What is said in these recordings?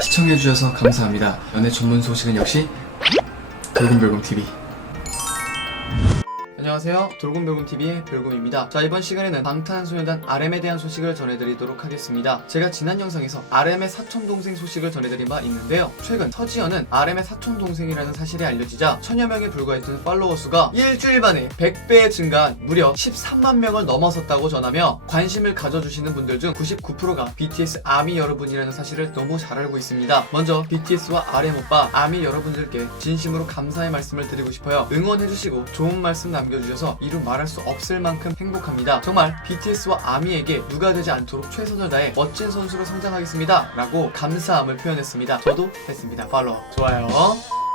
시청해주셔서 감사합니다. 연애 전문 소식은 역시 돌곰별곰TV. 안녕하세요. 돌곰별곰TV의 별곰입니다. 자, 이번 시간에는 방탄소년단 RM에 대한 소식을 전해드리도록 하겠습니다. 제가 지난 영상에서 RM의 사촌동생 소식을 전해드린 바 있는데요. 최근 서지현은 RM의 사촌동생이라는 사실이 알려지자 천여 명에 불과했던 팔로워 수가 일주일 만에 100배 증가한 무려 13만 명을 넘어섰다고 전하며 관심을 가져주시는 분들 중 99%가 BTS 아미 여러분이라는 사실을 너무 잘 알고 있습니다. 먼저 BTS와 RM 오빠, 아미 여러분들께 진심으로 감사의 말씀을 드리고 싶어요. 응원해주시고 좋은 말씀 남겨주셔서 이루 말할 수 없을 만큼 행복합니다. 정말 BTS와 아미에게 누가 되지 않도록 최선을 다해 멋진 선수로 성장하겠습니다 라고 감사함을 표현했습니다. 저도 했습니다. 팔로우, 좋아요.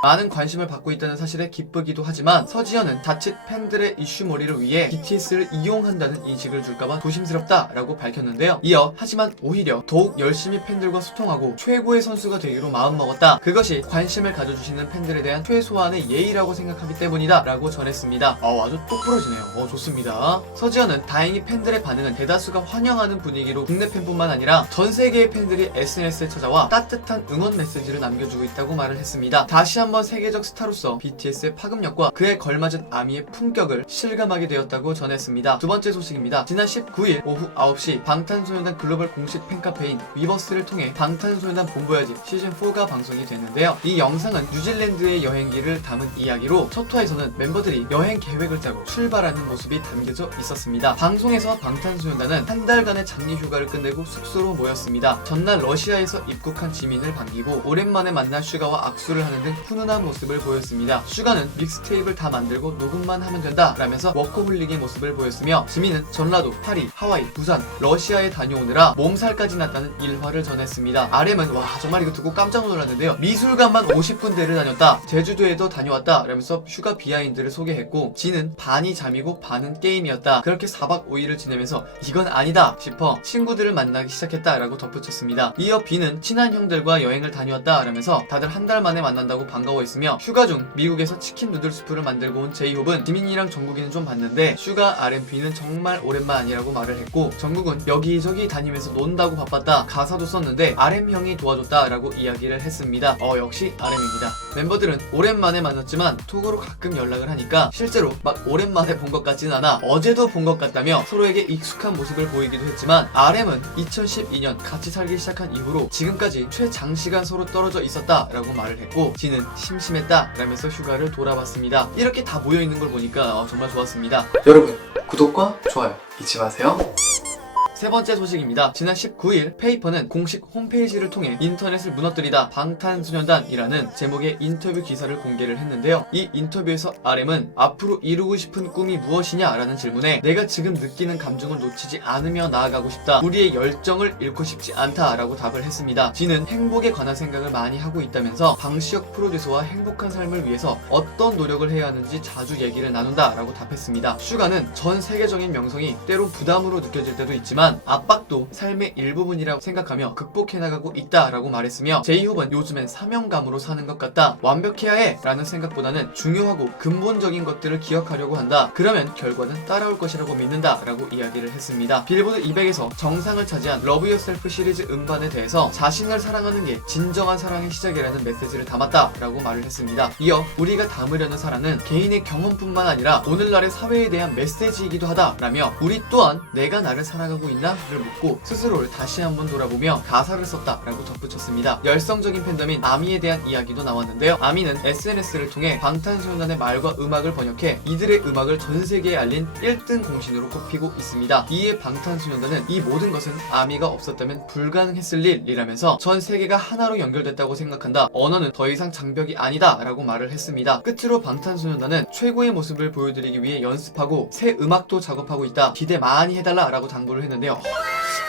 많은 관심을 받고 있다는 사실에 기쁘기도 하지만 서지현은 자칫 팬들의 이슈몰이를 위해 BTS를 이용한다는 인식을 줄까봐 조심스럽다 라고 밝혔는데요. 이어 하지만 오히려 더욱 열심히 팬들과 소통하고 최고의 선수가 되기로 마음먹었다. 그것이 관심을 가져주시는 팬들에 대한 최소한의 예의라고 생각하기 때문이다 라고 전했습니다. 아주 똑부러지네요. 좋습니다. 서지현은 다행히 팬들의 반응은 대다수가 환영하는 분위기로 국내 팬뿐만 아니라 전 세계의 팬들이 SNS에 찾아와 따뜻한 응원 메시지를 남겨주고 있다고 말을 했습니다. 다시 한번 세계적 스타로서 BTS의 파급력과 그에 걸맞은 아미의 품격을 실감하게 되었다고 전했습니다. 두 번째 소식입니다. 지난 19일 오후 9시 방탄소년단 글로벌 공식 팬카페인 위버스를 통해 방탄소년단 본보야지 시즌4가 방송이 됐는데요. 이 영상은 뉴질랜드의 여행기를 담은 이야기로 첫 화에서는 멤버들이 여행 계획을 짜고 출발하는 모습이 담겨져 있었습니다. 방송에서 방탄소년단은 한 달간의 장기 휴가를 끝내고 숙소로 모였습니다. 전날 러시아에서 입국한 지민을 반기고 오랜만에 만난 슈가와 악수를 하는 등 훈훈한 모습을 보였습니다. 슈가는 믹스테이프를 다 만들고 녹음만 하면 된다 라면서 워커홀릭의 모습을 보였으며 지민은 전라도, 파리, 하와이, 부산, 러시아에 다녀오느라 몸살까지 났다는 일화를 전했습니다. RM은 정말 이거 듣고 깜짝 놀랐는데요. 미술관만 50군데를 다녔다, 제주도에도 다녀왔다 라면서 휴가 비하인드를 소개했고, 지는 반이 잠이고 반은 게임이었다, 그렇게 4박 5일을 지내면서 이건 아니다 싶어 친구들을 만나기 시작했다 라고 덧붙였습니다. 이어 B는 친한 형들과 여행을 다녀왔다 라면서 다들 한 달 만에 만난다고 반가워했으며, 휴가 중 미국에서 치킨 누들 수프를 만들고 온 제이홉은 지민이랑 정국이는 좀 봤는데 슈가 RMP는 정말 오랜만이라고 말을 했고, 정국은 여기저기 다니면서 논다고 바빴다, 가사도 썼는데 RM 형이 도와줬다 라고 이야기를 했습니다. 역시 RM입니다. 멤버들은 오랜만에 만났지만 톡으로 가끔 연락을 하니까 실제로 막 오랜만에 본 것 같진 않아, 어제도 본 것 같다며 서로에게 익숙한 모습을 보이기도 했지만, RM은 2012년 같이 살기 시작한 이후로 지금까지 최장시간 서로 떨어져 있었다 라고 말을 했고, 지는 심심했다 라면서 휴가를 돌아봤습니다. 이렇게 다 모여있는 걸 보니까 정말 좋았습니다. 여러분, 구독과 좋아요 잊지 마세요. 세 번째 소식입니다. 지난 19일 페이퍼는 공식 홈페이지를 통해 인터넷을 무너뜨리다 방탄소년단이라는 제목의 인터뷰 기사를 공개를 했는데요. 이 인터뷰에서 RM은 앞으로 이루고 싶은 꿈이 무엇이냐 라는 질문에 내가 지금 느끼는 감정을 놓치지 않으며 나아가고 싶다, 우리의 열정을 잃고 싶지 않다 라고 답을 했습니다. 지는 행복에 관한 생각을 많이 하고 있다면서 방시혁 프로듀서와 행복한 삶을 위해서 어떤 노력을 해야 하는지 자주 얘기를 나눈다 라고 답했습니다. 슈가는 전 세계적인 명성이 때로 부담으로 느껴질 때도 있지만 압박도 삶의 일부분이라고 생각하며 극복해나가고 있다라고 말했으며, 제이홉은 요즘엔 사명감으로 사는 것 같다, 완벽해야 해 라는 생각보다는 중요하고 근본적인 것들을 기억하려고 한다, 그러면 결과는 따라올 것이라고 믿는다 라고 이야기를 했습니다. 빌보드 200에서 정상을 차지한 러브 유어셀프 시리즈 음반에 대해서 자신을 사랑하는 게 진정한 사랑의 시작이라는 메시지를 담았다 라고 말을 했습니다. 이어 우리가 담으려는 사랑은 개인의 경험뿐만 아니라 오늘날의 사회에 대한 메시지이기도 하다 라며, 우리 또한 내가 나를 사랑하고 있나? 를 묻고 스스로를 다시 한번 돌아보며 가사를 썼다 라고 덧붙였습니다. 열성적인 팬덤인 아미에 대한 이야기도 나왔는데요. 아미는 SNS를 통해 방탄소년단의 말과 음악을 번역해 이들의 음악을 전 세계에 알린 1등 공신으로 꼽히고 있습니다. 이에 방탄소년단은 이 모든 것은 아미가 없었다면 불가능했을 일이라면서 전 세계가 하나로 연결됐다고 생각한다, 언어는 더 이상 장벽이 아니다 라고 말을 했습니다. 끝으로 방탄소년단은 최고의 모습을 보여드리기 위해 연습하고 새 음악도 작업하고 있다, 기대 많이 해달라 라고 당부를 했는데요.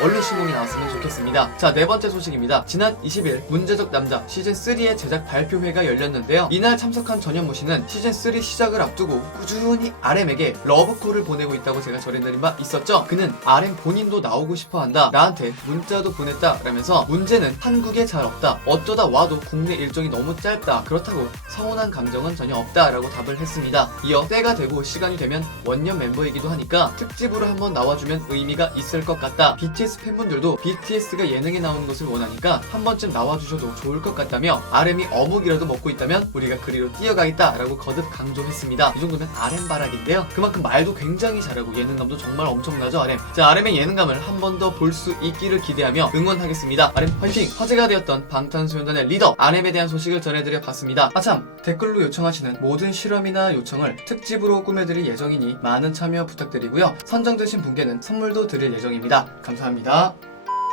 얼른 신곡이 나왔으면 좋겠습니다. 자, 네 번째 소식입니다. 지난 20일 문제적 남자 시즌3의 제작 발표회가 열렸는데요. 이날 참석한 전현무 씨는 시즌3 시작을 앞두고 꾸준히 RM에게 러브콜을 보내고 있다고 제가 전해드린 바 있었죠. 그는 RM 본인도 나오고 싶어한다, 나한테 문자도 보냈다 라면서 문제는 한국에 잘 없다, 어쩌다 와도 국내 일정이 너무 짧다, 그렇다고 서운한 감정은 전혀 없다 라고 답을 했습니다. 이어 때가 되고 시간이 되면 원년 멤버이기도 하니까 특집으로 한번 나와주면 의미가 있을 것 같다, BTS BTS 팬분들도 BTS가 예능에 나오는 것을 원하니까 한 번쯤 나와주셔도 좋을 것 같다며 RM이 어묵이라도 먹고 있다면 우리가 그리로 뛰어가겠다 라고 거듭 강조했습니다. 이 정도면 RM 바락인데요. 그만큼 말도 굉장히 잘하고 예능감도 정말 엄청나죠 RM. 자, RM의 예능감을 한 번 더 볼 수 있기를 기대하며 응원하겠습니다. RM 화이팅! 화제가 되었던 방탄소년단의 리더 RM에 대한 소식을 전해드려 봤습니다. 아참, 댓글로 요청하시는 모든 실험이나 요청을 특집으로 꾸며드릴 예정이니 많은 참여 부탁드리고요. 선정되신 분께는 선물도 드릴 예정입니다. 감사합니다.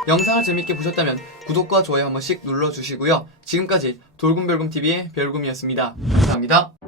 영상을 재밌게 보셨다면 구독과 좋아요 한 번씩 눌러주시고요. 지금까지 돌곰별곰TV의 별곰이었습니다. 감사합니다.